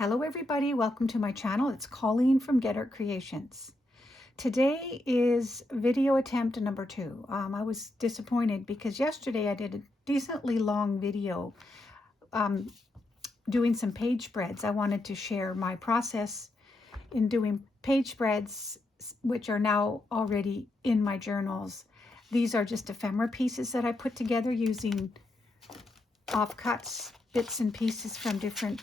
Hello everybody, welcome to my channel. It's Colleen from GedARTCreations. Today is video attempt number 2. I was disappointed because yesterday I did a decently long video doing some page spreads. I wanted to share my process in doing page spreads, which are now already in my journals. These are just ephemera pieces that I put together using offcuts, bits and pieces from different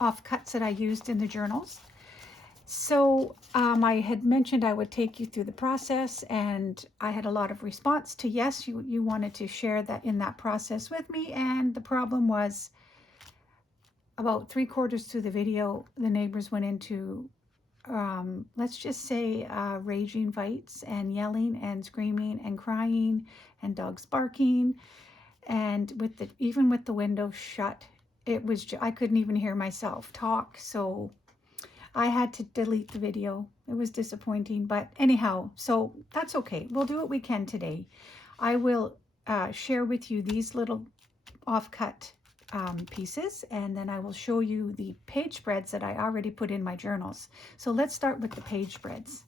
offcuts that I used in the journals. So I had mentioned I would take you through the process, and I had a lot of response to yes, you wanted to share that in that process with me. And the problem was about 3/4 through the video, the neighbors went into let's just say raging fights and yelling and screaming and crying and dogs barking, and even with the window shut, it was I couldn't even hear myself talk, so I had to delete the video. It was disappointing, but anyhow, so that's okay. We'll do what we can today. I will share with you these little offcut pieces, and then I will show you the page spreads that I already put in my journals. So let's start with the page spreads.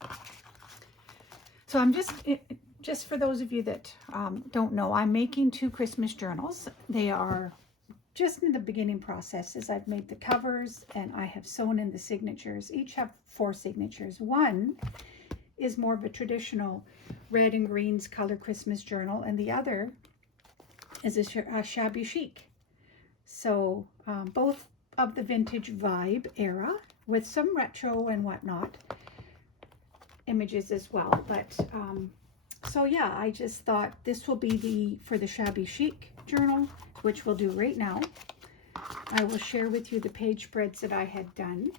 So I'm just for those of you that don't know, I'm making 2 Christmas journals. They are just in the beginning processes. I've made the covers and I have sewn in the signatures. Each have 4 signatures. One is more of a traditional red and greens color Christmas journal, and the other is a shabby chic. So both of the vintage vibe era with some retro and whatnot images as well. But so yeah, I just thought this will be for the shabby chic journal, which we'll do right now. I will share with you the page spreads that I had done,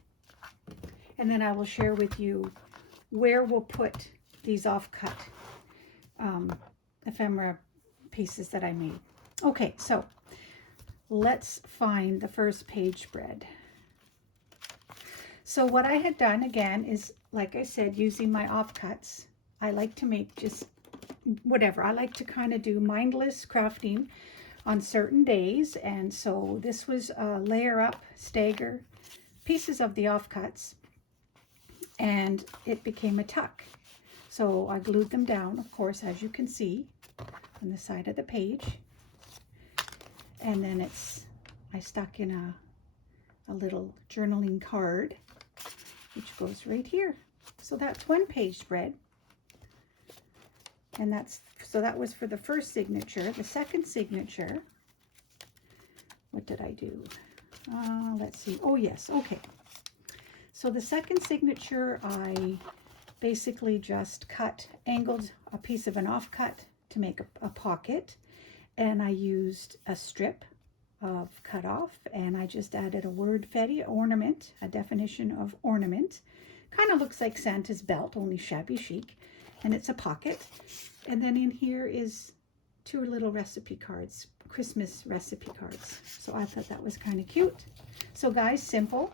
and then I will share with you where we'll put these offcut ephemera pieces that I made. Okay, so let's find the first page spread. So what I had done again is, like I said, using my offcuts. I like to make just whatever. I like to kind of do mindless crafting on certain days, and so this was layer up, stagger pieces of the offcuts, and it became a tuck. So I glued them down, of course, as you can see on the side of the page, and then I stuck in a little journaling card, which goes right here. So that's one page spread, and that was for the first signature. The second signature, what did I do? Let's see. Oh yes, okay. So the second signature, I basically just angled a piece of an offcut to make a pocket, and I used a strip of cut off, and I just added a word fetty ornament, a definition of ornament. Kind of looks like Santa's belt, only shabby chic, and it's a pocket. And then in here is 2 little recipe cards, Christmas recipe cards. So I thought that was kind of cute. So guys, simple.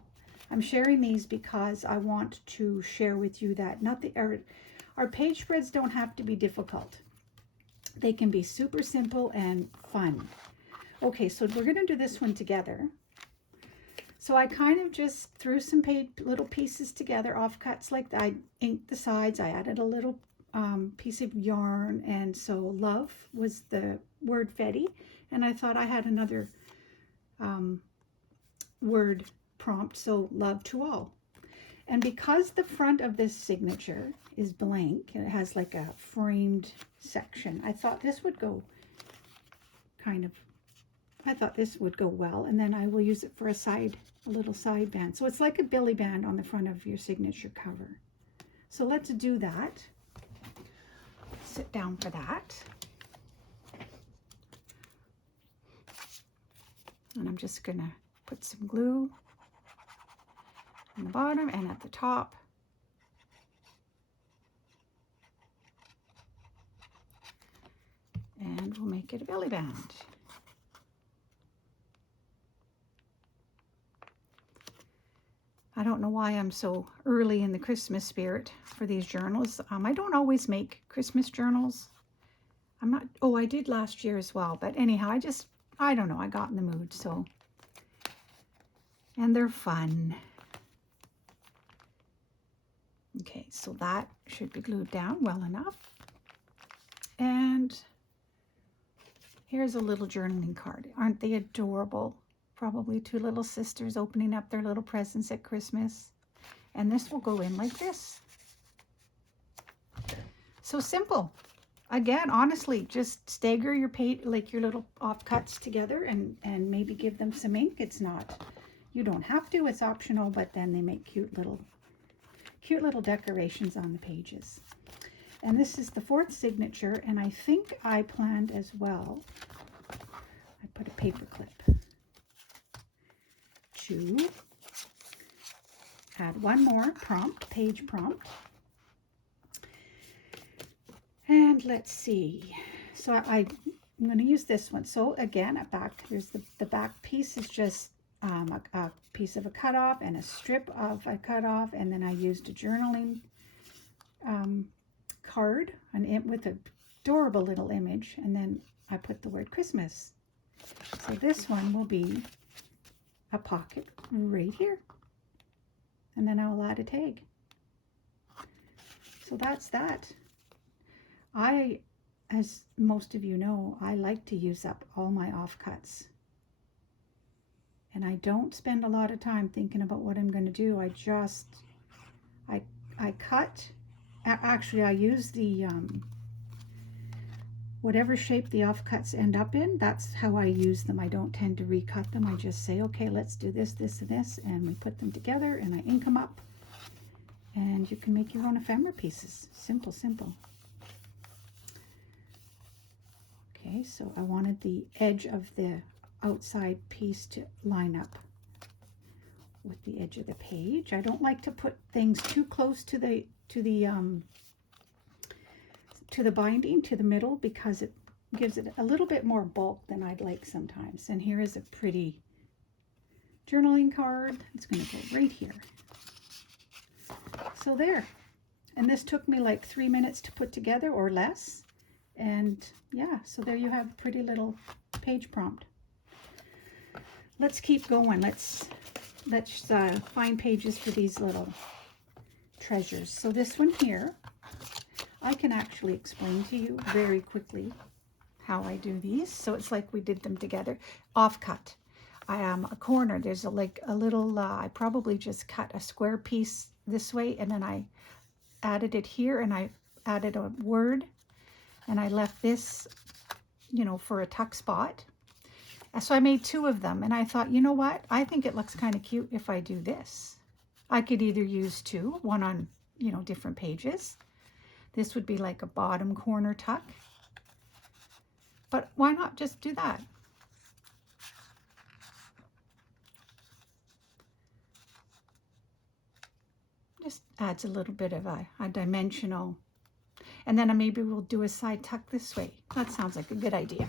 I'm sharing these because I want to share with you that our page spreads don't have to be difficult. They can be super simple and fun. Okay, so we're going to do this one together. So I kind of just threw some little pieces together, offcuts like that. I inked the sides. I added a little piece of yarn, and so love was the word fetty, and I thought I had another word prompt, so love to all. And because the front of this signature is blank and it has like a framed section, I thought this would go well, and then I will use it for a little side band. So it's like a billy band on the front of your signature cover. So let's do that. Sit down for that. And I'm just gonna put some glue on the bottom and at the top. And we'll make it a belly band. I don't know why I'm so early in the Christmas spirit for these journals. I don't always make Christmas journals. I did last year as well, but anyhow, I don't know, I got in the mood. So and they're fun. Okay, so that should be glued down well enough. And here's a little journaling card. Aren't they adorable? Probably two little sisters opening up their little presents at Christmas. And this will go in like this. So simple. Again, honestly, just stagger your page, like your little offcuts together, and maybe give them some ink. It's not, you don't have to, it's optional, but then they make cute little decorations on the pages. And this is the 4th signature, and I think I planned as well, I put a paper clip to add one more prompt, page prompt. And let's see, so I'm going to use this one. So again, at back, there's the back piece is just a piece of a cutoff and a strip of a cutoff, and then I used a journaling card with an adorable little image, and then I put the word Christmas. So this one will be a pocket right here, and then I'll add a tag. So that's that. As most of you know, I like to use up all my offcuts. And I don't spend a lot of time thinking about what I'm going to do. I cut. Actually, I use the, whatever shape the offcuts end up in, that's how I use them. I don't tend to recut them. I just say, okay, let's do this, this, and this. And we put them together and I ink them up. And you can make your own ephemera pieces. Simple, simple. Okay, so I wanted the edge of the outside piece to line up with the edge of the page. I don't like to put things too close to the binding, to the middle, because it gives it a little bit more bulk than I'd like sometimes. And here is a pretty journaling card. It's going to go right here. So there. And this took me like 3 minutes to put together, or less. And yeah, so there you have a pretty little page prompt. Let's keep going. Let's find pages for these little treasures. So this one here, I can actually explain to you very quickly how I do these. So it's like we did them together. Offcut. A corner, there's like a little, I probably just cut a square piece this way, and then I added it here, and I added a word, and I left this, you know, for a tuck spot. So I made 2 of them, and I thought, you know what? I think it looks kind of cute if I do this. I could either use 2, one on, you know, different pages. This would be like a bottom corner tuck. But why not just do that? Just adds a little bit of a dimensional. And then maybe we'll do a side tuck this way. That sounds like a good idea.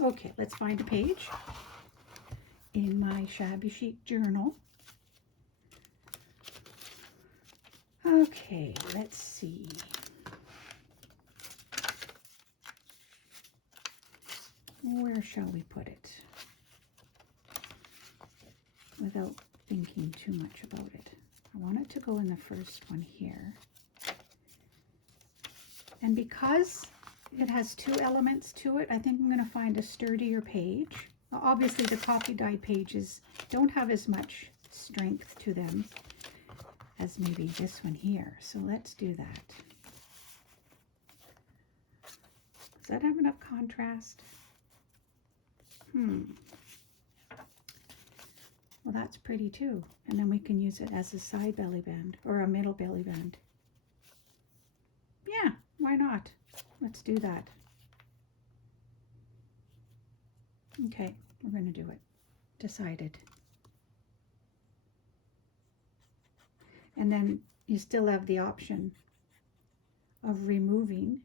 Okay, let's find a page in my shabby chic journal. Okay, let's see. Where shall we put it without thinking too much about it? I want it to go in the first one here. And because it has 2 elements to it, I think I'm going to find a sturdier page. Obviously, the copy dyed pages don't have as much strength to them as maybe this one here. So let's do that. Does that have enough contrast? Well, that's pretty too. And then we can use it as a side belly band or a middle belly band. Yeah, why not? Let's do that. Okay, we're going to do it. Decided. And then you still have the option of removing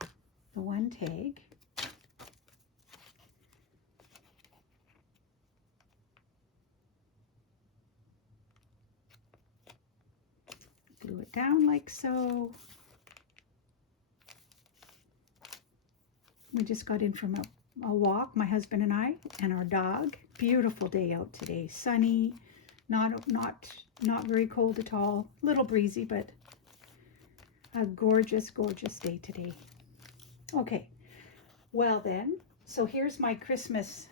the one tag. Glue it down like so. We just got in from a walk, my husband and I, and our dog. Beautiful day out today. Sunny, not very cold at all. A little breezy, but a gorgeous, gorgeous day today. Okay, well then, so here's my Christmas.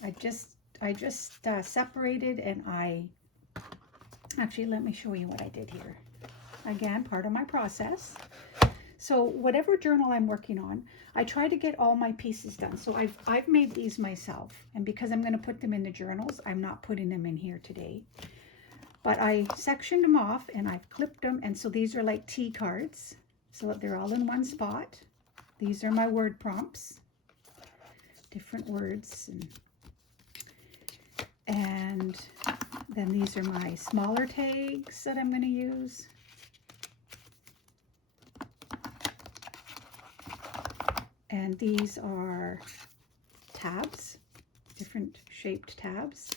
I just separated, and actually, let me show you what I did here. Again, part of my process. So whatever journal I'm working on, I try to get all my pieces done. So I've made these myself, and because I'm going to put them in the journals, I'm not putting them in here today. But I sectioned them off and I've clipped them, and so these are like T cards, so they're all in one spot. These are my word prompts, different words, and then these are my smaller tags that I'm going to use. And these are tabs, different shaped tabs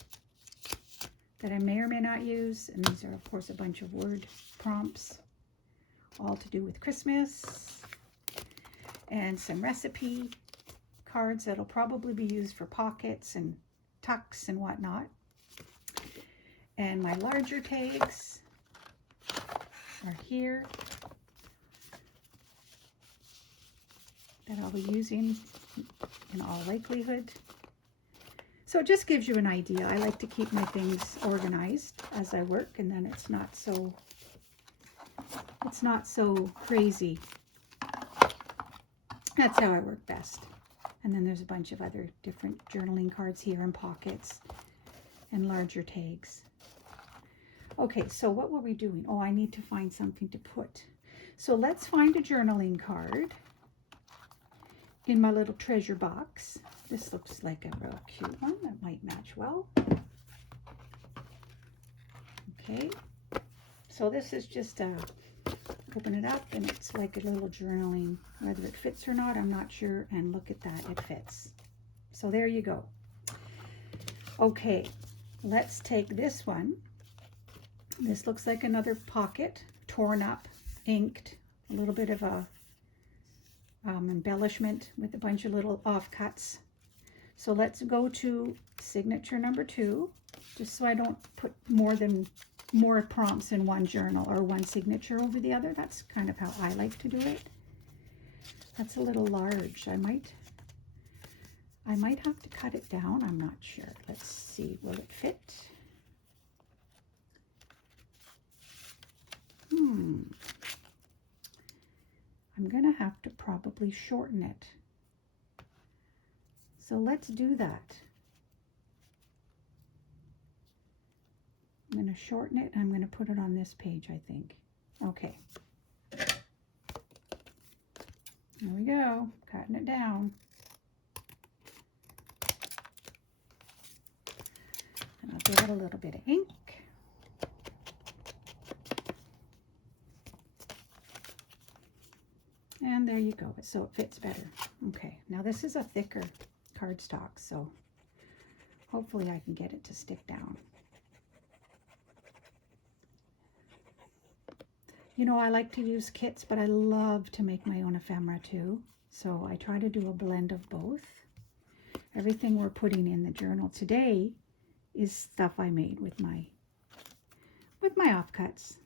that I may or may not use. And these are, of course, a bunch of word prompts, all to do with Christmas. And some recipe cards that'll probably be used for pockets and tucks and whatnot. And my larger tags are here that I'll be using in all likelihood. So it just gives you an idea. I like to keep my things organized as I work, and then it's not so crazy. That's how I work best. And then there's a bunch of other different journaling cards here and pockets and larger tags. Okay, so what were we doing? Oh, I need to find something to put. So let's find a journaling card in my little treasure box. This looks like a real cute one that might match well. Okay, so this is just open it up, and it's like a little journaling. Whether it fits or not, I'm not sure, and look at that, it fits. So there you go. Okay, let's take this one. This looks like another pocket, torn up, inked, a little bit of a embellishment with a bunch of little offcuts. So let's go to signature number 2, just so I don't put more prompts in one journal or one signature over the other. That's kind of how I like to do it. That's a little large. I might have to cut it down. I'm not sure. Let's see, will it fit? I'm gonna have to probably shorten it. So let's do that. I'm going to shorten it, and I'm going to put it on this page, I think. Okay. There we go, cutting it down. And I'll give it a little bit of ink. And there you go, so it fits better. Okay, now this is a thicker cardstock, so hopefully I can get it to stick down. You know, I like to use kits, but I love to make my own ephemera too. So I try to do a blend of both. Everything we're putting in the journal today is stuff I made with my offcuts.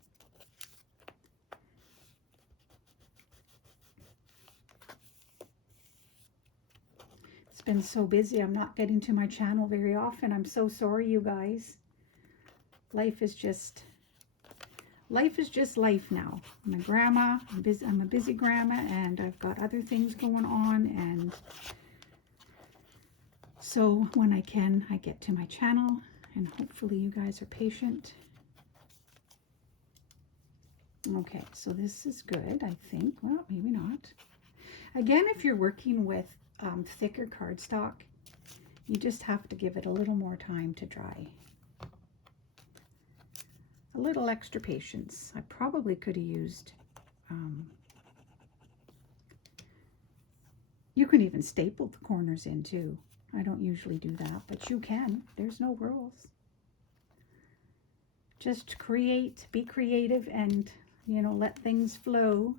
It's been so busy, I'm not getting to my channel very often. I'm so sorry, you guys. Life is just life now. I'm a grandma. I'm a busy grandma, and I've got other things going on, and so when I can, I get to my channel, and hopefully you guys are patient. Okay, so this is good, I think. Well, maybe not. Again, if you're working with thicker cardstock, you just have to give it a little more time to dry. A little extra patience. I probably could have used, you can even staple the corners in too. I don't usually do that, but you can. There's no rules. Just be creative, and, you know, let things flow.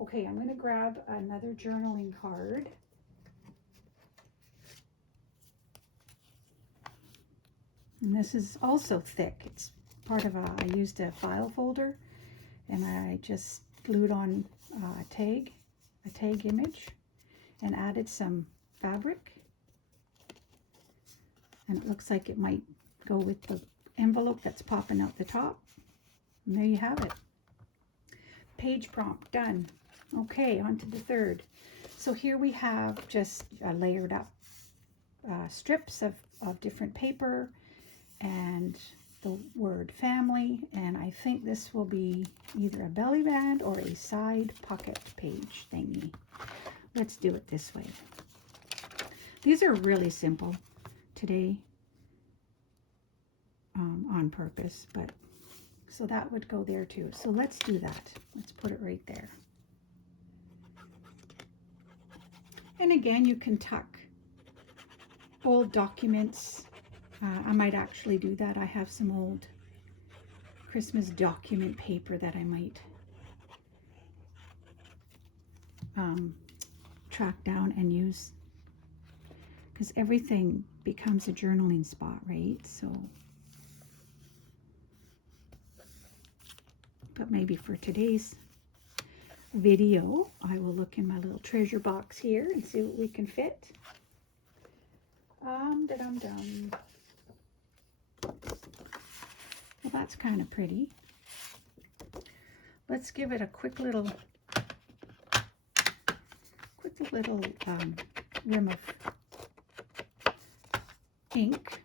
Okay, I'm going to grab another journaling card. And this is also thick. It's part of I used a file folder, and I just glued on a tag image and added some fabric. And it looks like it might go with the envelope that's popping out the top. And there you have it. Page prompt done. Okay, on to the third. So here we have just layered up strips of different paper and the word family, and I think this will be either a belly band or a side pocket page thingy. Let's do it this way. These are really simple today on purpose, but so that would go there too. So let's do that. Let's put it right there. And again, you can tuck old documents. I might actually do that. I have some old Christmas document paper that I might track down and use, because everything becomes a journaling spot, right? So, but maybe for today's video, I will look in my little treasure box here and see what we can fit. Da-dum-dum. Well, that's kind of pretty. Let's give it a quick little rim of ink.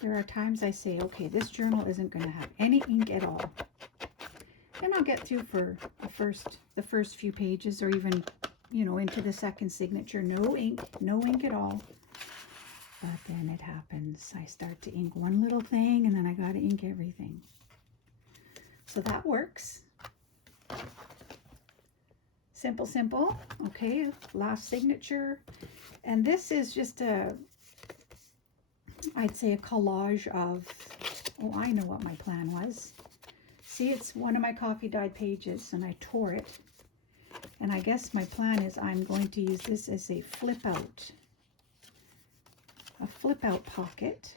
There are times I say, okay, this journal isn't going to have any ink at all. And I'll get through for the first few pages, or even, you know, into the second signature. No ink at all. But then it happens. I start to ink one little thing, and then I got to ink everything. So that works. Simple, simple. Okay, last signature. And this is just I'd say a collage of, oh, I know what my plan was. See, it's one of my coffee dyed pages, and I tore it. And I guess my plan is I'm going to use this as a flip out pocket.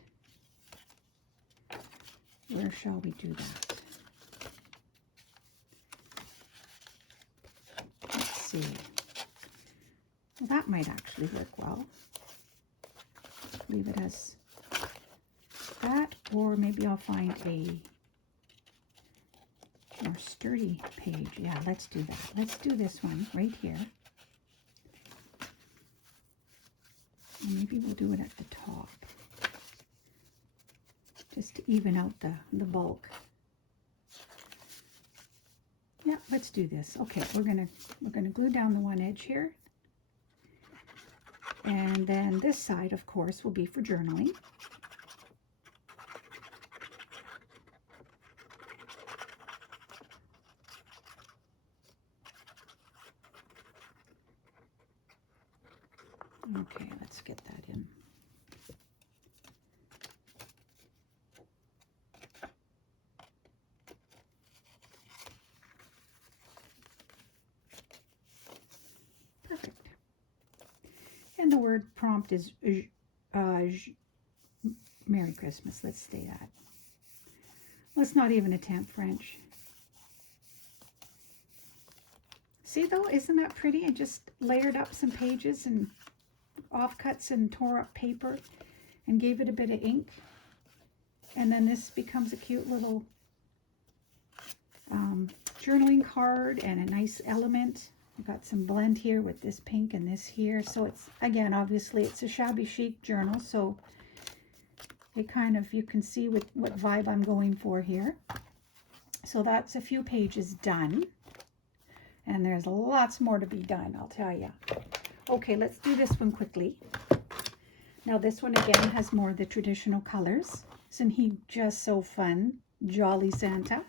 Where shall we do that? Let's see. Well, that might actually work well. Leave it as that, or maybe I'll find a more sturdy page. Yeah, let's do that. Let's do this one right here. And maybe we'll do it at the top, just to even out the bulk. Yeah, let's do this. Okay, we're gonna glue down the one edge here. And then this side, of course, will be for journaling. Okay, let's get that in. Perfect. And the word prompt is Merry Christmas. Let's stay that. Let's not even attempt French. See though, isn't that pretty? I just layered up some pages and offcuts and tore up paper and gave it a bit of ink. And then this becomes a cute little journaling card and a nice element. I've got some blend here with this pink and this here. So it's, again, obviously it's a shabby chic journal. So it kind of, you can see what vibe I'm going for here. So that's a few pages done. And there's lots more to be done, I'll tell you. Okay, let's do this one quickly. Now this one again has more of the traditional colors. Isn't he just so fun? Jolly Santa.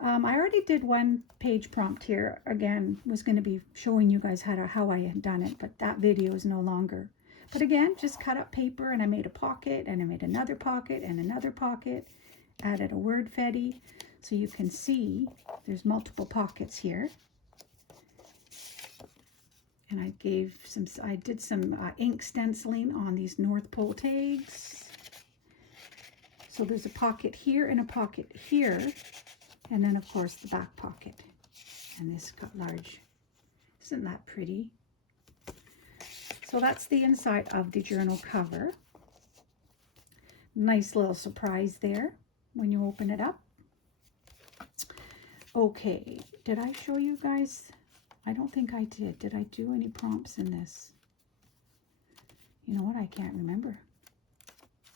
I already did one page prompt here. Again, was going to be showing you guys how I had done it, but that video is no longer. But again, just cut up paper, and I made a pocket, and I made another pocket, and another pocket. Added a word fetty, so you can see there's multiple pockets here. And I did some ink stenciling on these North Pole tags. So there's a pocket here and a pocket here. And then of course the back pocket. And this got large. Isn't that pretty? So that's the inside of the journal cover. Nice little surprise there when you open it up. Okay, did I show you guys? I don't think I did. Did I do any prompts in this? You know what? I can't remember.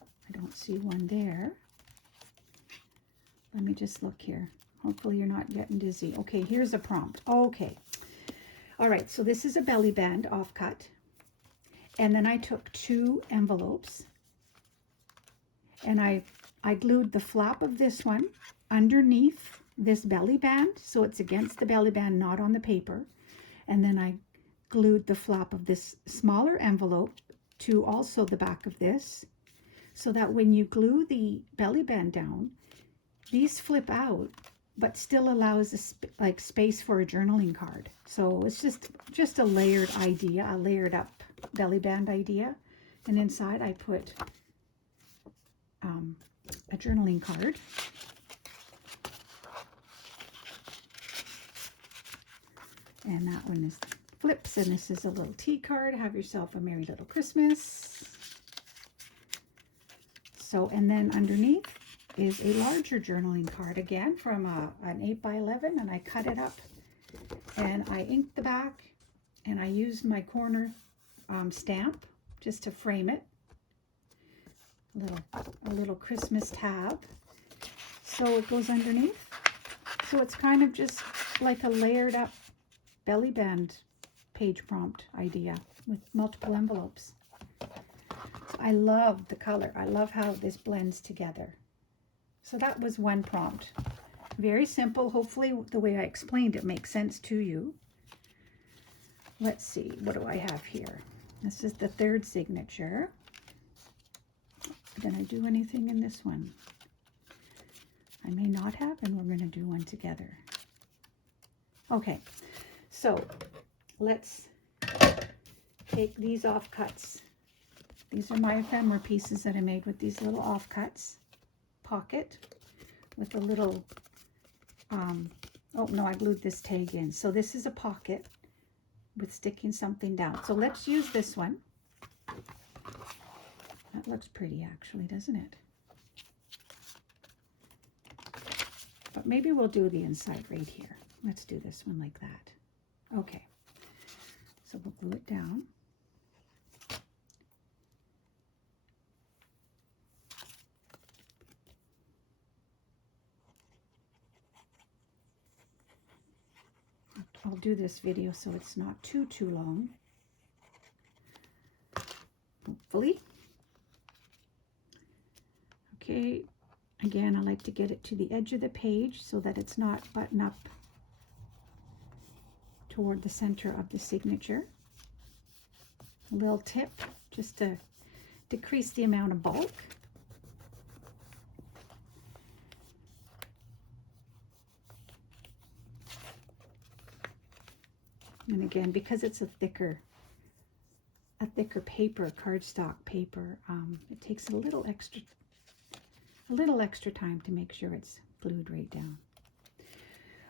I don't see one there. Let me just look here. Hopefully you're not getting dizzy. Okay, here's a prompt. Okay. All right, so this is a belly band offcut. And then I took 2 envelopes and I glued the flap of this one underneath this belly band, so it's against the belly band, not on the paper. And then I glued the flap of this smaller envelope to also the back of this, so that when you glue the belly band down, these flip out, but still allows like space for a journaling card. So it's just a layered idea, a layered up belly band idea. And inside I put a journaling card. And that one is flips, and this is a little tea card. Have yourself a merry little Christmas. So, and then underneath is a larger journaling card, again from an 8x11, and I cut it up and I inked the back, and I used my corner stamp just to frame it. A little Christmas tab. So it goes underneath. So it's kind of just like a layered up belly band page prompt idea with multiple envelopes. I love the color. I love how this blends together. So that was one prompt. Very simple. Hopefully the way I explained it makes sense to you. Let's see, what do I have here? This is the 3rd signature. Did I do anything in this one? I may not have, and we're going to do one together. Okay, so let's take these offcuts. These are my ephemera pieces that I made with these little offcuts. Pocket with a little, oh no, I glued this tag in. So this is a pocket with sticking something down. So let's use this one. That looks pretty actually, doesn't it? But maybe we'll do the inside right here. Let's do this one like that. Okay, so we'll glue it down. I'll do this video so it's not too long, hopefully. Okay, again, I like to get it to the edge of the page so that it's not button up toward the center of the signature. A little tip just to decrease the amount of bulk. And again, because it's a thicker paper, cardstock paper, it takes a little extra time to make sure it's glued right down.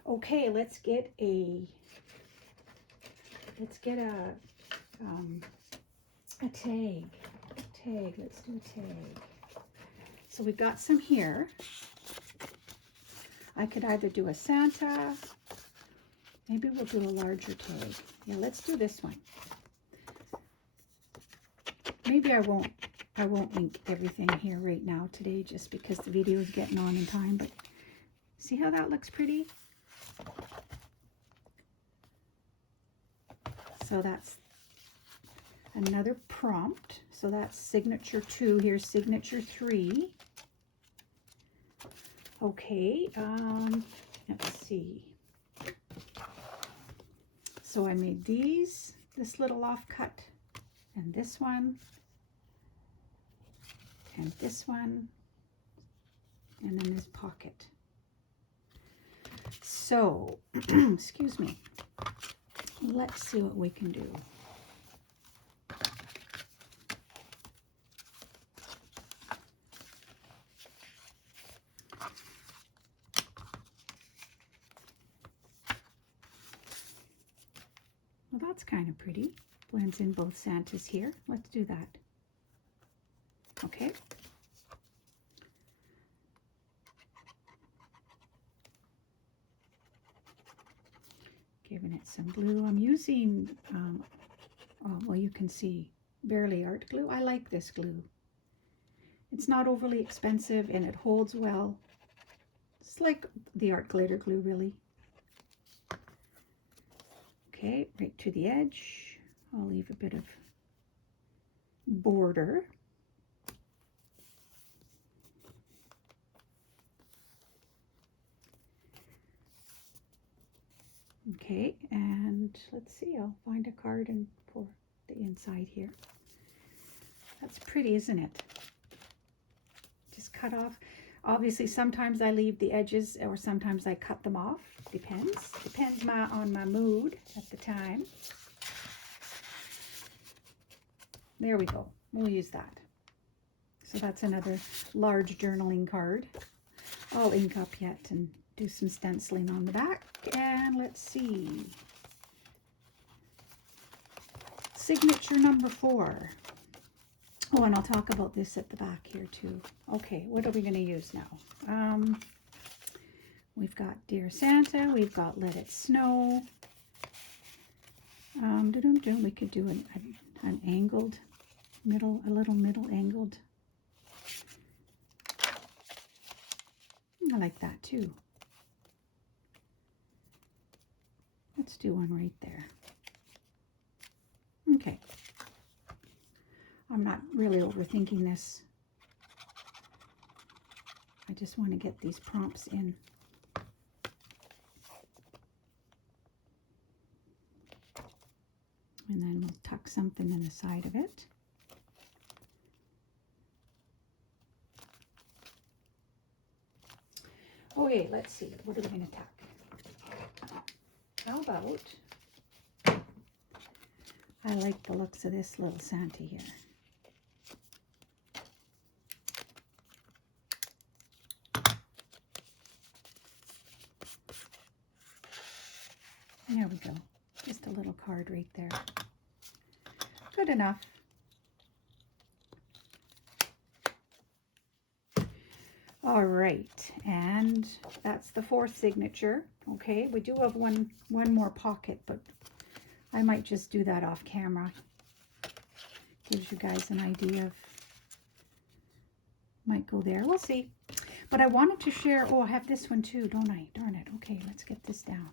Okay, let's get a tag. Let's do a tag. So we got some here. I could either do a Santa. Maybe we'll do a larger tag. Yeah, let's do this one. Maybe I won't ink everything here right now today, just because the video is getting on in time. But see how that looks pretty? So that's another prompt. So that's signature 2. Here's signature 3. Okay, let's see. So I made this little offcut, and this one, and this one, and then this pocket. So, excuse me. Let's see what we can do. that's kind of pretty. Blends in both Santas here. Let's do that. Okay. Giving it some glue. I'm using, oh, well, you can see barely art glue. I like this glue. It's not overly expensive and it holds well. It's like the art glitter glue, really. Okay, right to the edge. I'll leave a bit of border. Okay, and let's see, I'll find a card and for the inside here. That's pretty, isn't it? Just cut off. Obviously, sometimes I leave the edges or sometimes I cut them off. Depends. Depends on my mood at the time. There we go. We'll use that. So that's another large journaling card. I'll ink up yet and do some stenciling on the back. And let's see. Signature number 4. Oh, and I'll talk about this at the back here too. Okay, what are we going to use now? We've got Dear Santa. We've got Let It Snow. We could do an angled middle, a little middle angled. I like that too. Let's do one right there. Okay. I'm not really overthinking this. I just want to get these prompts in. And then we'll tuck something in the side of it. Okay, let's see. What are we going to tuck? How about, I like the looks of this little Santa here. There we go. Just a little card right there. Good enough. All right, and that's the 4th signature. Okay, we do have one more pocket, but I might just do that off camera. Gives you guys an idea of, might go there. We'll see. But I wanted to share, oh, I have this one too, don't I? Darn it. Okay, let's get this down.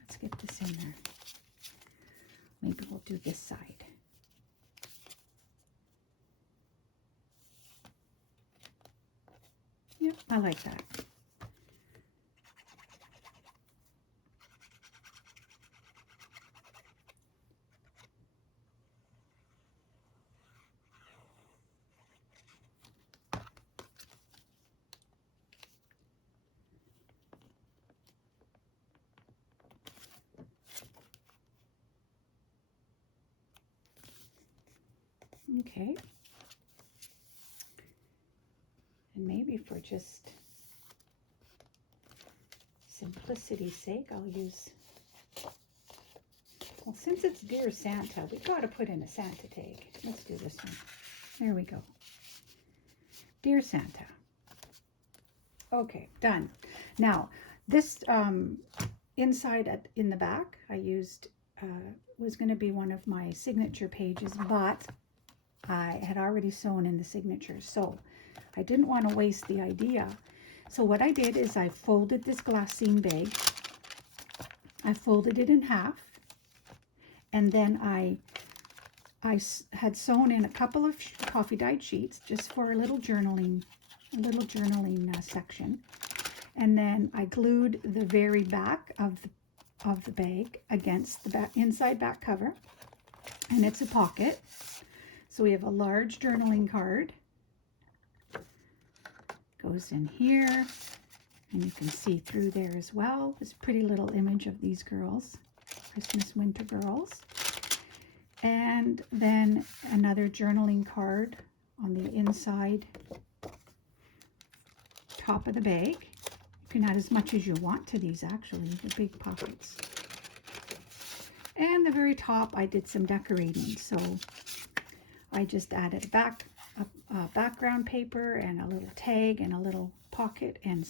Let's get this in there. Maybe we'll do this side. Yep, I like that. Okay. And maybe for just simplicity's sake, I'll use, well, since it's Dear Santa, we've got to put in a Santa tag. Let's do this one. There we go. Dear Santa. Okay, done. Now, this inside in the back, I used, was going to be one of my signature pages, but I had already sewn in the signature, so I didn't want to waste the idea. So what I did is I folded this glassine bag. I folded it in half, and then I had sewn in a couple of coffee dyed sheets just for a little journaling section, and then I glued the very back of the bag against the inside back cover, and it's a pocket. So we have a large journaling card. Goes in here, and you can see through there as well. This pretty little image of these girls, Christmas winter girls. And then another journaling card on the inside top of the bag. You can add as much as you want to these, actually, the big pockets. And the very top, I did some decorating. So I just added a background paper and a little tag and a little pocket and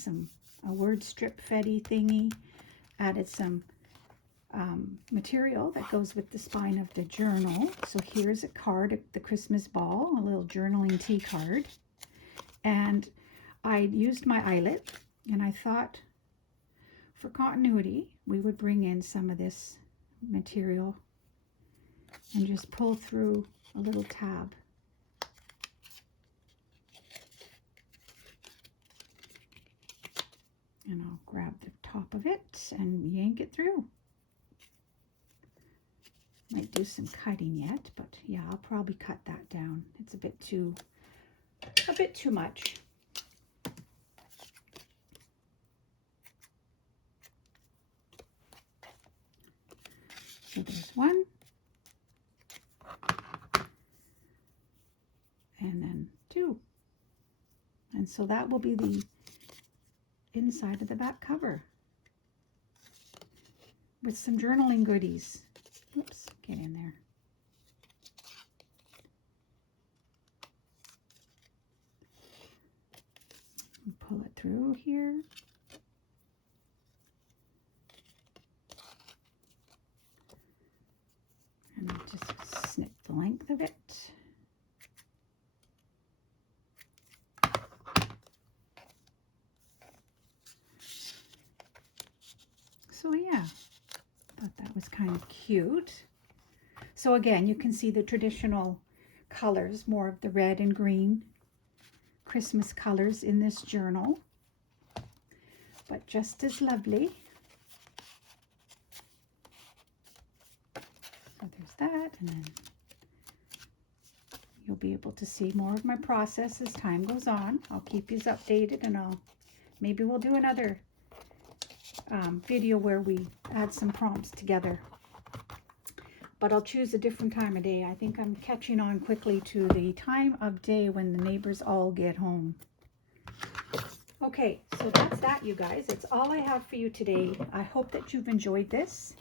a word strip fetty thingy. Added some material that goes with the spine of the journal. So here's a card at the Christmas ball, a little journaling tea card. And I used my eyelet, and I thought for continuity we would bring in some of this material and just pull through a little tab. And I'll grab the top of it and yank it through. Might do some cutting yet, but yeah, I'll probably cut that down. It's a bit too much. So there's one. And then two. And so that will be the inside of the back cover with some journaling goodies. Oops, get in there. And pull it through here. And just snip the length of it. So yeah, thought that was kind of cute. So again, you can see the traditional colors, more of the red and green Christmas colors in this journal, but just as lovely. So there's that, and then you'll be able to see more of my process as time goes on. I'll keep you updated, and maybe we'll do another video where we add some prompts together. But I'll choose a different time of day. I think I'm catching on quickly to the time of day when the neighbors all get home. Okay, so that's that, you guys. It's all I have for you today. I hope that you've enjoyed this.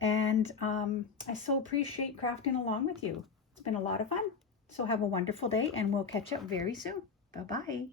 And I so appreciate crafting along with you. It's been a lot of fun. So have a wonderful day, and we'll catch up very soon. Bye-bye.